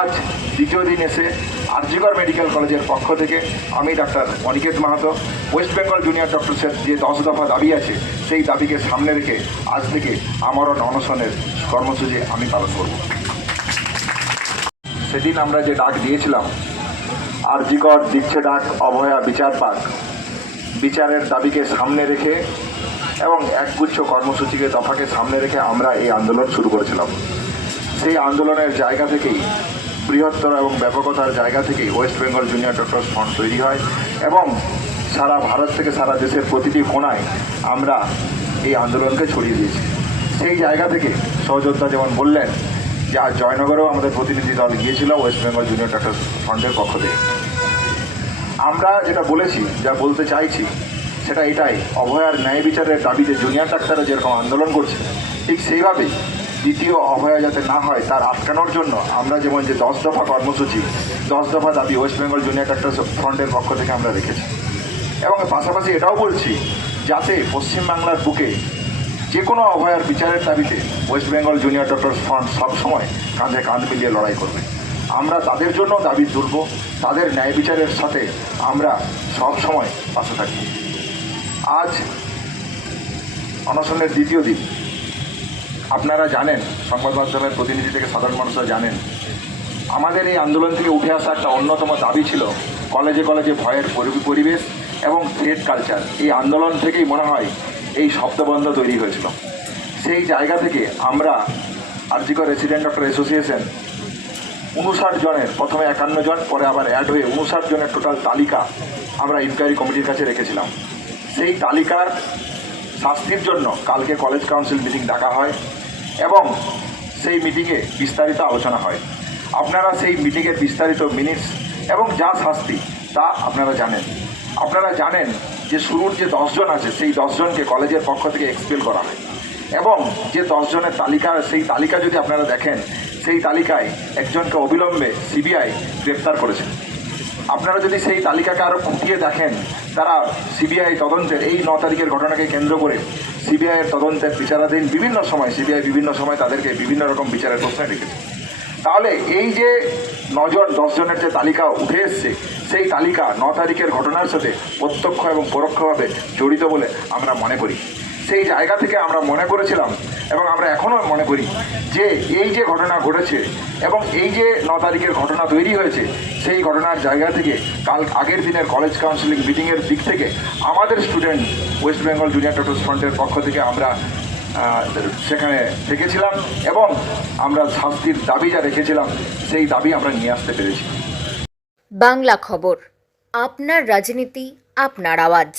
আজ দ্বিতীয় দিন এসে আরজিকর মেডিকেল কলেজের পক্ষ থেকে আমি ডাক্তার Aniket Mahato West Bengal junior ডক্টরসের যে 10 দফা দাবি আছে সেই দাবিকে সামনে রেখে আজ থেকে আমরণ অনশনের কর্মসূচি আমি পালন করব। সেদিন আমরা যে ডাক দিয়েছিলাম, আরজিকর দিচ্ছে ডাক, অভয়া বিচার পাক, বিচারের দাবিকে সামনে রেখে এবং একগুচ্ছ কর্মসূচিকে দফাকে সামনে রেখে আমরা এই আন্দোলন শুরু করেছিলাম। সেই আন্দোলনের জায়গা থেকেই, বৃহত্তর এবং ব্যাপকতার জায়গা থেকেই West Bengal junior doctors front তৈরি হয় এবং সারা ভারত থেকে সারা দেশের প্রতিটি কোণায় আমরা এই আন্দোলনকে ছড়িয়ে দিয়েছি। সেই জায়গা থেকে সহযোদ্ধা যেমন বললেন যে আজ জয়নগরেও আমাদের প্রতিনিধি দল গিয়েছিল ওয়েস্ট বেঙ্গল জুনিয়র ডক্টরস ফ্রন্টের পক্ষ থেকে। আমরা যেটা বলেছি, যা বলতে চাইছি সেটা এটাই, অভয়ার ন্যায় বিচারের দাবিতে জুনিয়র ডাক্তাররা যেরকম আন্দোলন করছে ঠিক সেইভাবেই দ্বিতীয় অভয়া যাতে না হয় তার আটকানোর জন্য আমরা যেমন যে 10 দফা কর্মসূচি, 10 দফা দাবি ওয়েস্ট বেঙ্গল জুনিয়র ডাক্তারস ফ্রন্টের পক্ষ থেকে আমরা রেখেছি। এবং পাশাপাশি এটাও বলছি যাতে পশ্চিমবাংলার বুকে যে কোনো অভয়ার বিচারের দাবিতে West Bengal junior doctors front সবসময় কাঁধে কাঁধ মিলিয়ে লড়াই করবে। আমরা তাদের জন্য দাবি তুলব, তাদের ন্যায় বিচারের সাথে আমরা সব সময় পাশে থাকব। আজ অনশনের দ্বিতীয় দিন। আপনারা জানেন, সংবাদ মাধ্যমের প্রতিনিধি থেকে সাধারণ মানুষরা জানেন, আমাদের এই আন্দোলন থেকে উঠে আসা একটা অন্যতম দাবি ছিল কলেজে কলেজে ভয়ের পরিবেশ এবং থ্রেড কালচার। এই আন্দোলন থেকেই মনে হয় এই শব্দবন্ধ তৈরি হয়েছিল। সেই জায়গা থেকে আমরা আরজিকর রেসিডেন্ট ডক্টর অ্যাসোসিয়েশন 59 জনের, প্রথমে 51 জন, পরে আবার অ্যাড হয়ে 59 জনের টোটাল তালিকা আমরা ইনকোয়ারি কমিটির কাছে রেখেছিলাম। সেই তালিকার শাস্তির জন্য কালকে কলেজ কাউন্সিল মিটিং ডাকা হয় এবং সেই মিটিংয়ে বিস্তারিত আলোচনা হয়। আপনারা সেই মিটিংয়ের বিস্তারিত মিনিটস এবং যা শাস্তি তা আপনারা জানেন। আপনারা জানেন যে শুরুর যে 10 জন আছে সেই 10 জনকে কলেজের পক্ষ থেকে এক্সপেল করা হয় এবং যে 10 জনের তালিকা, সেই তালিকা যদি আপনারা দেখেন সেই তালিকায় একজনকে অবিলম্বে সিবিআই গ্রেপ্তার করেছে। আপনারা যদি সেই তালিকাকে আরও খুঁটিয়ে দেখেন, তারা সিবিআই তদন্তের এই 9 তারিখের ঘটনাকে কেন্দ্র করে সিবিআইয়ের তদন্তের বিচারাধীন বিভিন্ন সময় সিবিআই বিভিন্ন সময় তাদেরকে বিভিন্ন রকম বিচারের প্রশ্নে রেখেছে। তাহলে এই যে 9 জন 10 জনের যে তালিকা উঠে এসছে সেই তালিকা 9 তারিখের ঘটনার সাথে প্রত্যক্ষ এবং পরোক্ষভাবে জড়িত বলে আমরা মনে করি। সেই জায়গা থেকে আমরা মনে করেছিলাম এবং আমরা এখনও মনে করি যে এই যে ঘটনা ঘটেছে এবং এই যে 9 তারিখের ঘটনা তৈরি হয়েছে সেই ঘটনার জায়গা থেকে আগের দিনের কলেজ কাউন্সিলিং মিটিংয়ের দিক থেকে আমাদের student West Bengal junior doctors ফ্রন্টের পক্ষ থেকে আমরা সেখানে থেকেছিলাম এবং আমরা শাস্তির দাবি যা রেখেছিলাম সেই দাবি আমরা নিয়ে আসতে পেরেছি। বাংলা খবর, আপনার রাজনীতি, আপনার আওয়াজ।